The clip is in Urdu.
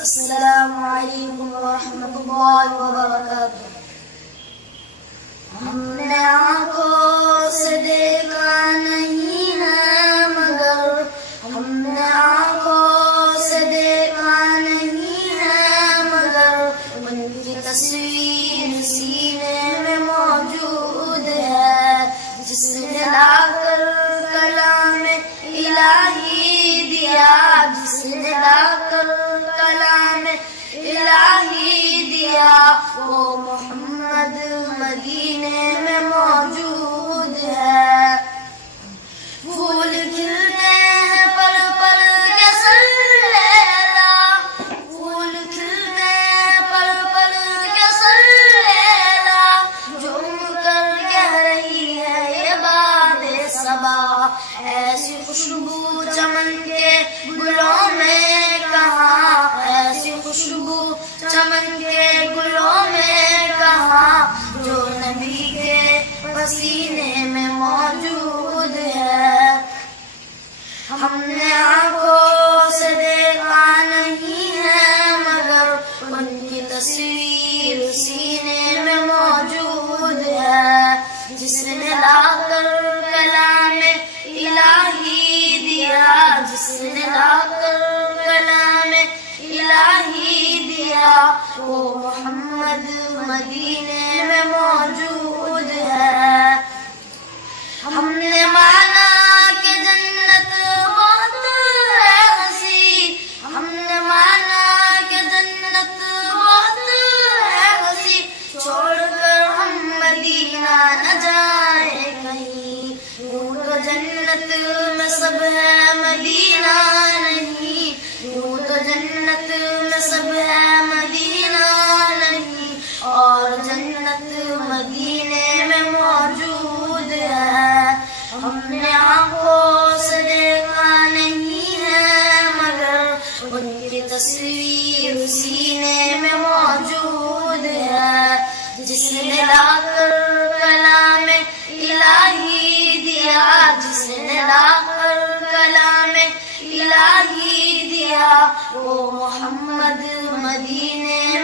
السلام علیکم ورحمۃ اللہ وبرکاتہ۔ ہم نے آنکھوں سے دیکھا نہیں ہے مگر ہم نے آنکھوں سے دیکھا نہیں ہے مگر ان کی تصویر سینے میں موجود ہے، جس نے لا کر کلام الہی دیا، جس نے لا کر کلام الہی دیا، وہ محمد مدینے میں موجود ہے۔ پھول کھلتے ہیں پل پل کے سر لیلا، پھول کھلتے ہیں پل پل کے سر لیلا، جھوم کر کہہ رہی ہے یہ باد صبا، ایسی خوشبو چمن کے گلوں میں کہاں، ایسی خوشبو چمن کے گلوں میں کہاں، جو نبی کے پسینے میں موجود ہے۔ ہم نے آنکھوں سے دیکھا نہیں ہے مگر ان کی تصویر سینے میں موجود ہے، جس نے لا کر کلام الہی دیا، جس نے لا کر کلام الہی دیا، وہ محمد مدینے میں موجود ہے۔ ہم نے مانا کہ جنت بہت ہے ہنسی، ہم نے مانا کہ جنت بہت ہے ہنسی، چھوڑ کر ہم مدینہ نہ جائیں کہیں، یوں تو جنت میں سب ہے مدینہ نہیں، یوں تو جنت میں سب ہے مدینہ نہیں، اور جنت مدینے میں موجود ہے۔ ہم نے آنکھوں سے دیکھا نہیں ہے مگر ان کی تصویر سینے میں موجود ہے، جس نے لا کر کلام الہی دیا، جس نے لا کر کلام الہی دیا، وہ محمد مدینے